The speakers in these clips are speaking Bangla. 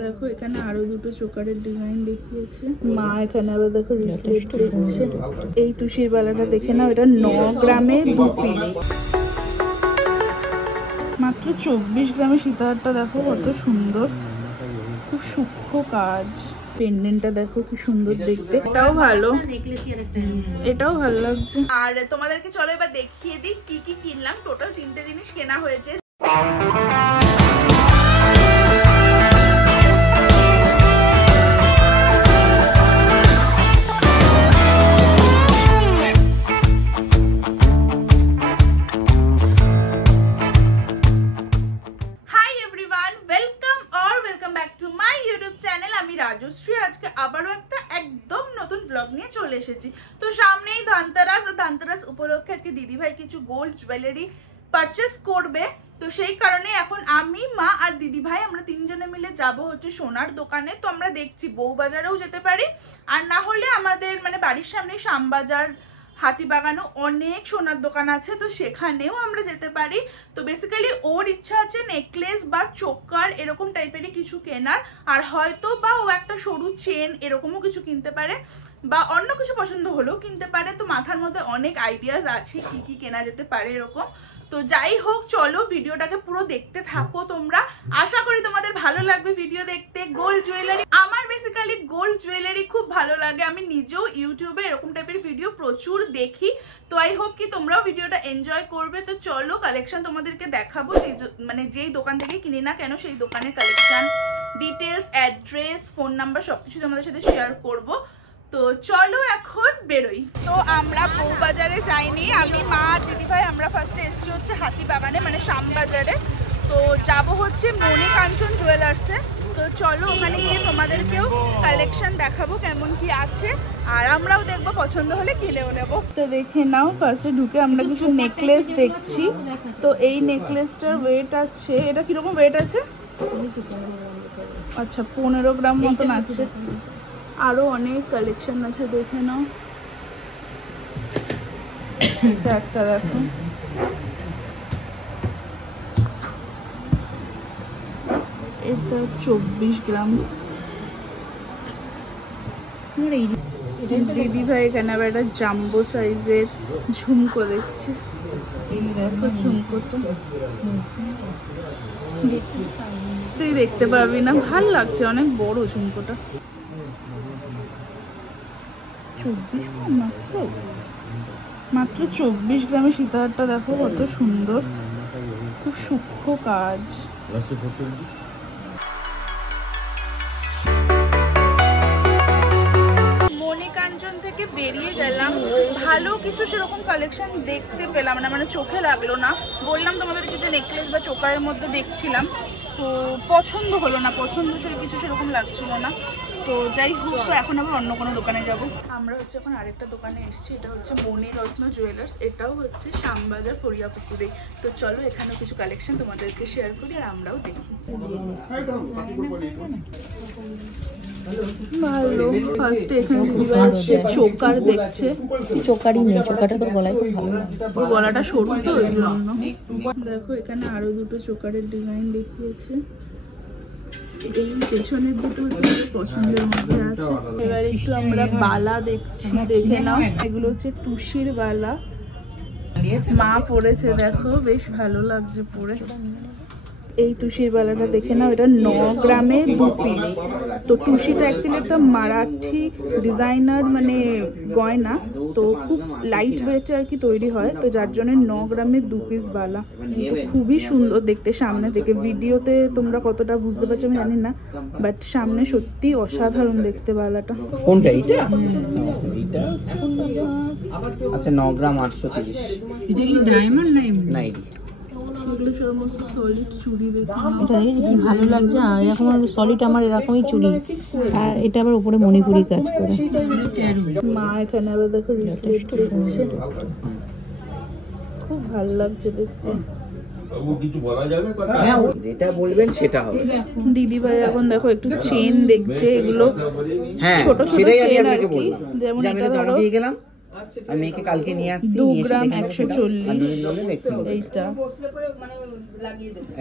দেখো এখানে আরো দুটো চোকারের ডিজাইন দেখিয়েছে মা। এখানে আবার দেখো রিসলেট দেখছে। এই টুসির বালাটা দেখে নাও, এটা 9 গ্রামে 2 পিস, মাত্র 24 গ্রামে। সীতাহারটা দেখো কত সুন্দর, খুব সূক্ষ্ম কাজ। পেন্ডেন্টটা দেখো কি সুন্দর দেখতে, এটাও ভালো, এটাও ভালো লাগছে। আর তোমাদেরকে চলো এবার দেখিয়ে দিই কি কি কিনলাম। টোটাল 3টে জিনিস কেনা হয়েছে। রাজশ্রী আজকে আবারও একটা একদম নতুন ব্লগ নিয়ে চলে এসেছি। তো সামনেই ধানতেরাস উপলক্ষে আজকে দিদিভাই কিছু গোল্ড জুয়েলারি পারচেস করবে। তো সেই কারণে এখন আমি, মা আর দিদিভাই আমরা 3 জনে মিলে যাব হচ্ছে সোনার দোকানে। তো আমরা দেখছি বউবাজারেও যেতে পারি, আর না হলে আমাদের মানে বাড়ির সামনে শ্যামবাজার, হাতিবাগানও অনেক সোনার দোকান আছে, তো সেখানেও আমরা যেতে পারি। তো বেসিক্যালি ওর ইচ্ছা আছে নেকলেস বা চোকার এরকম টাইপেরই কিছু কেনার, আর হয়তো বা ও একটা সরু চেন এরকমও কিছু কিনতে পারে, বা অন্য কিছু পছন্দ হলেও কিনতে পারে। তো মাথার মধ্যে অনেক আইডিয়াস আছে কি কি কেনা যেতে পারে এরকম। তো যাই হোক, চলো ভিডিওটাকে পুরো দেখতে থাকো তোমরা। আশা করি তোমাদের ভালো লাগবে ভিডিও দেখতে। গোল্ড জুয়েলারি, আমার বেসিক্যালি গোল্ড জুয়েলারি খুব ভালো লাগে। আমি নিজেও ইউটিউবে এরকম টাইপের ভিডিও প্রচুর দেখি। তো আই হোপ কি তোমরাও ভিডিওটা এনজয় করবে। তো চলো কালেকশন তোমাদেরকে দেখাবো, মানে যেই দোকান থেকে কিনি না কেন সেই দোকানের collection, details, address, phone number সবকিছু তোমাদের সাথে শেয়ার করব। তো চলো এখন বেরোই। তো আমরা বউবাজারে যাইনি, আমি, মা আর দিদিভাই আমরা ফার্স্টে এসেছি হচ্ছে হাতিবাগানে মানে শ্যামবাজারে। তো যাব হচ্ছে মণিকাঞ্চন জুয়েলার্সে। তো চলো ওখানে গিয়ে তোমাদেরকেও কালেকশন দেখাবো কেমন কি আছে, আর আমরাও দেখবো, পছন্দ হলে কিনেও নেবো। তো দেখে নাও, ফার্স্টে ঢুকে আমরা কিছু নেকলেস দেখছি। তো এই নেকলেসটার ওয়েট আছে, এটা কিরকম ওয়েট আছে? আচ্ছা 15 গ্রাম মতন আছে। আরো অনেক কালেকশন আছে, দেখে নাও। এটা একটা দেখো, এটা 24 গ্রাম। দিদিভাই এখানে আবার একটা জাম্বো সাইজের ঝুমকো দেখছে। এই দেখো ঝুমকোটা, তুই দেখতে পাবি না, ভাল লাগছে, অনেক বড় ঝুমকোটা। 24 গ্রাম মাত্র 24 গ্রামে। সীতাহারটা দেখো কত সুন্দর, খুব সূক্ষ্ম কাজ। মণিকাঞ্চন থেকে বেরিয়ে গেলাম, ভালো কিছু সেরকম কালেকশন দেখতে পেলাম না, মানে চোখে লাগলো না। বললাম তোমাদেরকে যে নেকলেস বা চোকারের মধ্যে দেখছিলাম, তো পছন্দ হলো না, পছন্দসই কিছু সেরকম লাগছিল না। তো যাই হোক, তো এখন আবার অন্য কোনো দোকানে যাব। আমরা হচ্ছে এখন আরেকটা দোকানে এসেছি, এটা হচ্ছে মণিরত্ন জুয়েলার্স, এটাও হচ্ছে শ্যামবাজার ফরিয়াপুকুরে। তো চলো এখানেও কিছু কালেকশন তোমাদেরকে শেয়ার করি আর আমরাও দেখি। ভালো, ফার্স্টে এখানে দিদিভাই চোকার দেখছে। চোকারই নেই, চোকারটা তোর গলায় খুব ভালো লাগে, ওর গলাটা সরু তো ওই জন্য। দেখো এখানে আরো দুটো চোকারের ডিজাইন দেখিয়েছে। এই পেছনের দুটো হচ্ছে পছন্দের মধ্যে আছে। এবার একটু আমরা বালা দেখছি, দেখে নাও। এগুলো হচ্ছে টুসির বালা, মা পরেছে, দেখো বেশ ভালো লাগছে পরে। এই টুসির বালাটা দেখে নাও, এটা 9 গ্রামে 2 পিস। তো টুসিটা অ্যাকচুয়ালি একটা মারাঠি ডিজাইনার মানে গয়না, তো খুব লাইট ওয়েটে আর কি তৈরি হয়, তো যার জন্য 9 গ্রামে 2 পিস বালা। তো খুবই সুন্দর দেখতে সামনে থেকে, ভিডিওতে তোমরা কতটা বুঝতে পারছো আমি জানি না, বাট সামনে সত্যি অসাধারণ দেখতে বালাটা। কোনটা এটা? এটা আচ্ছা 9 গ্রাম 830। এটা কি ডায়মন্ড না, ভালো লাগছে। এরকম সলিড আমার এরকমই চুড়ি, আর এটা আবার উপরে মণিপুরি কাজ করে। মা এখানে আবার দেখো রিসলেট দেখছে, খুব ভালো লাগছে দেখতে। যেটা বলবেন সেটা হবে। দিদিভাই এখন দেখো একটু চেন দেখছে, এগুলো হ্যাঁ ছোট ছোট চেন আর কি, যেমন এটা ধরো দিয়ে গেলাম আমি মেয়েকে কালকে নিয়ে আসছি 2 গ্রাম 140 এইটা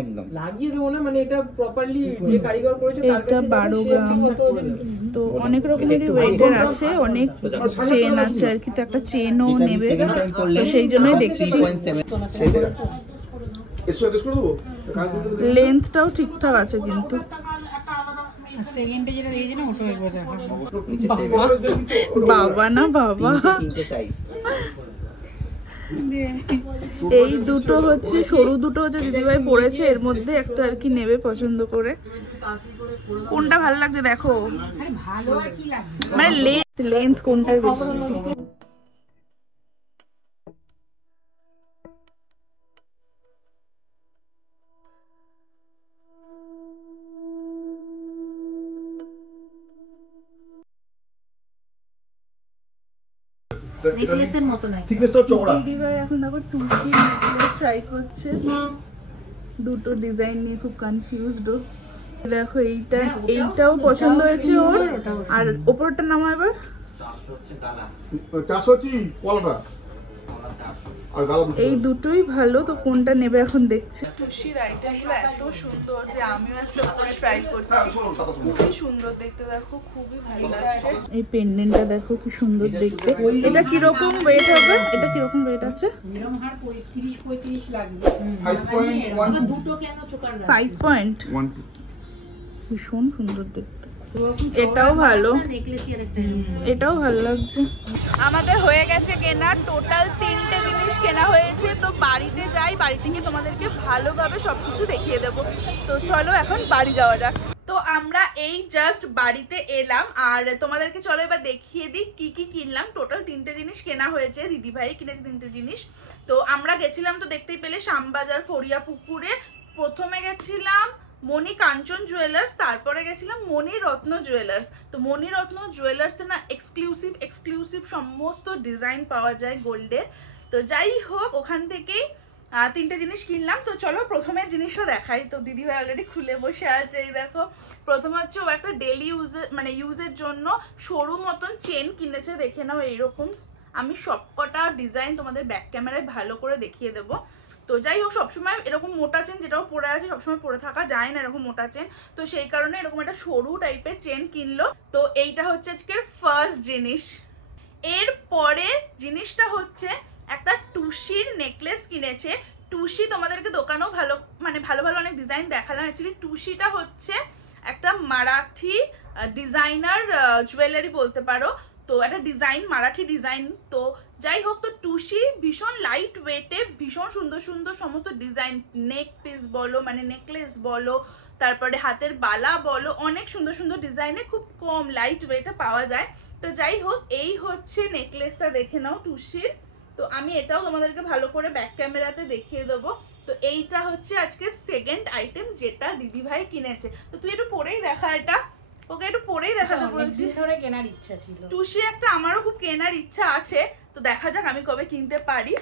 একদম লাগিয়ে দেবো না, মানে এটা প্রপারলি যে কারিগর করেছে তার এটা 12 গ্রাম। তো অনেক রকমেরই ওয়েটের আছে, অনেক চেন আছে আর কি, তো একটা চেনও নেবে, তো সেই জন্যই দেখছি। লেন্থটাও ঠিকঠাক আছে কিন্তু। সেকেন্ডে যেটা দিয়েছে না ওটা একবার দেখো। বাবা না বাবা, তিনটে সাইজ। এই দুটো হচ্ছে সরু, দুটো হচ্ছে দিদিভাই পড়েছে, এর মধ্যে একটা আর কি নেবে পছন্দ করে। কোনটা ভালো লাগছে দেখো, ভালো আর কি লাগবে, মানে লেন্থ কোনটার বেশি? নেকলেসের মতো নাই। দিদিভাই এখন দেখো টুকি নেকলেস ট্রাই করছে, দুটো ডিজাইন নিয়ে খুব কনফিউজড। দেখো এইটাও পছন্দ হয়েছে ওর, আর ওপরটা নামা এবার। এই দুটোই ভালো, তো কোনটা নেবে এখন দেখছি। টুসির আইটেমগুলো এত সুন্দর যে আমিও একটা করে ট্রাই করছি, খুবই সুন্দর দেখতে, দেখো খুবই ভালো লাগছে। এই পেন্ডেন্টটা দেখো কি সুন্দর দেখতে। এটা কিরকম ওয়েট হবে? এটা কিরকম ওয়েট আছে? এরকম হার 30-35 লাগবে। 5.1 দুটো কেন চোকার 5 পয়েন্ট, 1 ভীষণ সুন্দর দেখতে। এটাও ভালো, এটাও ভালো লাগছে। আমাদের হয়ে গেছে কেনা, টোটাল 3টে জিনিস কেনা হয়েছে। তো বাড়িতে যাই, বাড়ি থেকে তোমাদেরকে ভালোভাবে সবকিছু দেখিয়ে দেবো। তো চলো এখন বাড়ি যাওয়া যাক। তো আমরা এই জাস্ট বাড়িতে এলাম, আর তোমাদেরকে চলো এবার দেখিয়ে দিই কি কি কিনলাম। টোটাল 3টে জিনিস কেনা হয়েছে, দিদিভাই কিনেছে 3টে জিনিস। তো আমরা গেছিলাম, তো দেখতেই পেলে শ্যামবাজার ফরিয়া পুকুরে। প্রথমে গেছিলাম মণি কাঞ্চন জুয়েলার্স, তারপরে গেছিলাম মণিরত্ন জুয়েলার্স। তো মণিরত্ন জুয়েলার্সে না এক্সক্লুসিভ সমস্ত ডিজাইন পাওয়া যায় গোল্ডের। তো যাই হোক, ওখান থেকেই 3টে জিনিস কিনলাম। তো চলো প্রথমে জিনিসটা দেখাই। তো দিদিভাই অলরেডি খুলে বসে আছে, এই দেখো। প্রথমে হচ্ছে ও একটা ডেলি ইউজের জন্য সরু মতন চেন কিনেছে, দেখে নাও এইরকম। আমি সবকটা ডিজাইন তোমাদের ব্যাক ক্যামেরায় ভালো করে দেখিয়ে দেবো। তো যাই হোক, সবসময় এরকম মোটা চেন যেটাও পরে আছে সবসময় পরে থাকা যায় না এরকম মোটা চেন, তো সেই কারণে এরকম একটা সরু টাইপের চেন কিনলো। তো এইটা হচ্ছে আজকের ফার্স্ট জিনিস। এর পরের জিনিসটা হচ্ছে একটা টুসির নেকলেস কিনেছে। টুসি তোমাদেরকে দোকানেও ভালো ভালো অনেক ডিজাইন দেখালাম। অ্যাকচুয়ালি টুসিটা হচ্ছে একটা মারাঠি ডিজাইনার জুয়েলারি বলতে পারো। তো একটা মারাঠি ডিজাইন। তো যাই হোক, তো টুসি ভীষণ লাইট ওয়েটে ভীষণ সুন্দর সমস্ত ডিজাইন, নেক পিস বলো, মানে নেকলেস বলো, তারপরে হাতের বালা বলো, অনেক সুন্দর ডিজাইনে খুব কম লাইট ওয়েটে পাওয়া যায়। তো যাই হোক, এই হচ্ছে নেকলেসটা, দেখে নাও টুসির। তো আমি এটাও তোমাদেরকে ভালো করে ব্যাক ক্যামেরাতে দেখিয়ে দেবো। তো এইটা হচ্ছে আজকে সেকেন্ড আইটেম যেটা দিদিভাই কিনেছে। তো তুই একটু পরেই দেখা, এটা ওকে একটু পরেই দেখাতে বলছি। কেনার ইচ্ছা ছিল টুসি একটা, আমারও খুব কেনার ইচ্ছা আছে। তো দেখা যাক আমি কবে কিনতে পারি।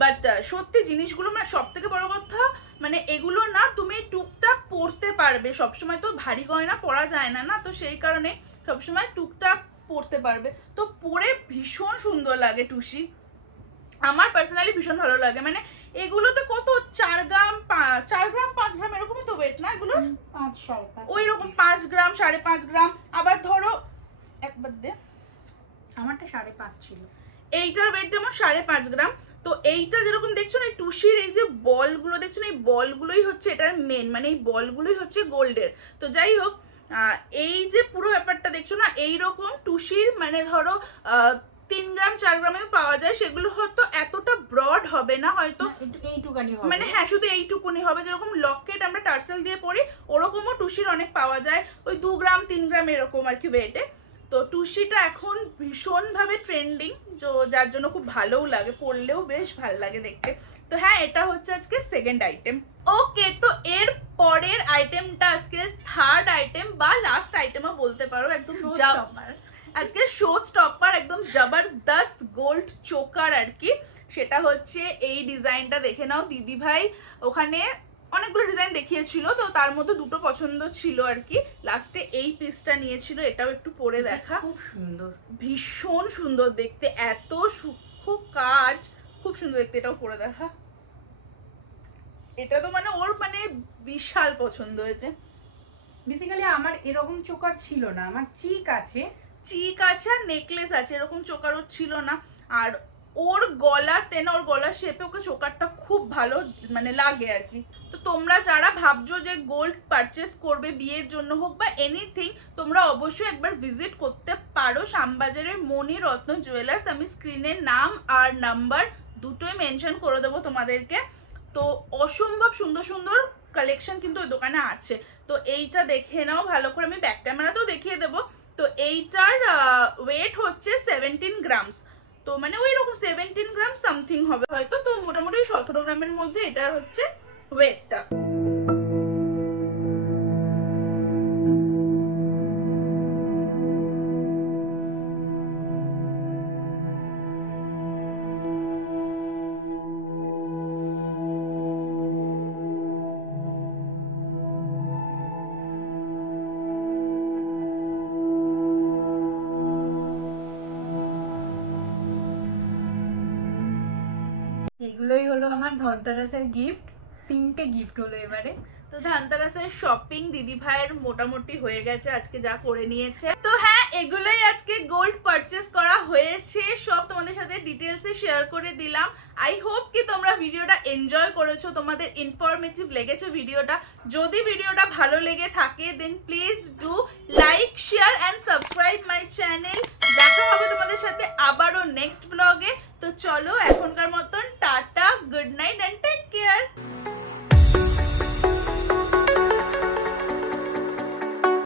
বাট সত্যি জিনিসগুলো মানে সব থেকে বড় কথা, মানে এগুলো না তুমি টুকটাক পরতে পারবে, সবসময় তো ভারী গয়না পরা যায় না, তো সেই কারণে সবসময় টুকটাক পরতে পারবে। তো পরে ভীষণ সুন্দর লাগে টুসি, আমার পার্সোনালি ভীষণ ভালো লাগে। মানে এগুলোতে কত 4 গ্রাম 5 গ্রাম এরকমই তো ওয়েট না এগুলো, 5-5.5 ওই রকম 5 গ্রাম 5.5 গ্রাম। আবার ধরো একবার দে, আমারটা 5.5 ছিল, এইটার ওয়েট যেমন 5.5 গ্রাম। তো এইটা যেরকম দেখছো না, টুসির এই যে বলগুলো দেখছো না, এই বলগুলোই হচ্ছে এটার মেন, মানে এই বলগুলোই হচ্ছে গোল্ডের। তো যাই হোক, এই যে পুরো ব্যাপারটা দেখছো না, এইরকম টুসির মানে ধরো 3 গ্রাম 4 গ্রামেও পাওয়া যায়। সেগুলো হয়তো এতটা ব্রড হবে না, হয়তো এইটুকানি হবে, মানে হ্যাঁ শুধু এইটুকুনি হবে। যেরকম লকেট আমরা টার্সেল দিয়ে পরি, ওরকমও টুসির অনেক পাওয়া যায়, ওই 2 গ্রাম 3 গ্রাম এরকম আর কি ওয়েটে। তো টুসিটা এখন ভীষণভাবে ট্রেন্ডিং, যার জন্য খুব ভালোও লাগে, পরলেও বেশ ভালো লাগে দেখতে। তো হ্যাঁ, এটা হচ্ছে আজকে সেকেন্ড আইটেম। ওকে, তো এর পরের আইটেমটা আজকের থার্ড আইটেম বা লাস্ট আইটেমও বলতে পারো। একদম আজকে শো স্টপার, একদম জবরদস্ত গোল্ড চোকার আর কি। সেটা হচ্ছে এই ডিজাইনটা, দেখে নাও দিদিভাই ওখানে অনেকগুলো ডিজাইন দেখিয়েছিল, তো তার মধ্যে দুটো পছন্দ ছিল আর কি। লাস্টে এই পিসটা নিয়েছিল, এটাও একটু পরে দেখা। খুব সুন্দর, ভীষণ সুন্দর দেখতে, এত সূক্ষ্ম কাজ, খুব সুন্দর দেখতে। এটাও পরে দেখা। এটা তো মানে ওর মানে বিশাল পছন্দ হয়েছে। বেসিক্যালি আমার এরকম চোকার ছিল না, আমার চিক আছে আর নেকলেস আছে, এরকম চোকার ওর ছিল না। আর ওর গলাতে না, ওর গলার শেপে ওকে চোকারটা খুব ভালো মানে লাগে আর কি। তো তোমরা যারা ভাবছো যে গোল্ড পারচেস করবে বিয়ের জন্য হোক বা এনিথিং, তোমরা অবশ্যই একবার ভিজিট করতে পারো শ্যামবাজারের মণিরত্ন জুয়েলার্স। আমি স্ক্রিনের নাম আর নাম্বার দুটোই মেনশন করে দেবো তোমাদেরকে। তো অসম্ভব সুন্দর সুন্দর কালেকশন কিন্তু ওই দোকানে আছে। তো এইটা দেখে নাও ভালো করে, আমি ব্যাক ক্যামেরাতেও দেখিয়ে দেবো। তো এইটার ওয়েট হচ্ছে 17 গ্রামস, তো মানে ওই রকম 17 গ্রাম সামথিং হবে হয়তো। তো মোটামুটি 17 গ্রামের মধ্যে এটা হচ্ছে ওয়েটটা। এগুলোই হলো আমার ধনতেরাসের গিফট, 3টে গিফট হলো এবারে। তো ধানতেরাসের শপিং দিদি ভাইয়ের মোটামুটি হয়ে গেছে আজকে যা করে নিয়েছে। তো হ্যাঁ, এগুলোই আজকে গোল্ড পারচেস করা হয়েছে, সব তোমাদের সাথে ডিটেলসে শেয়ার করে দিলাম। আই হোপ কি তোমরা ভিডিওটা এনজয় করেছো, তোমাদের ইনফরমেটিভ লেগেছে ভিডিওটা। যদি ভিডিওটা ভালো লেগে থাকে then please do like, share and subscribe my channel. দেখা হবে তোমাদের সাথে আবারও নেক্সট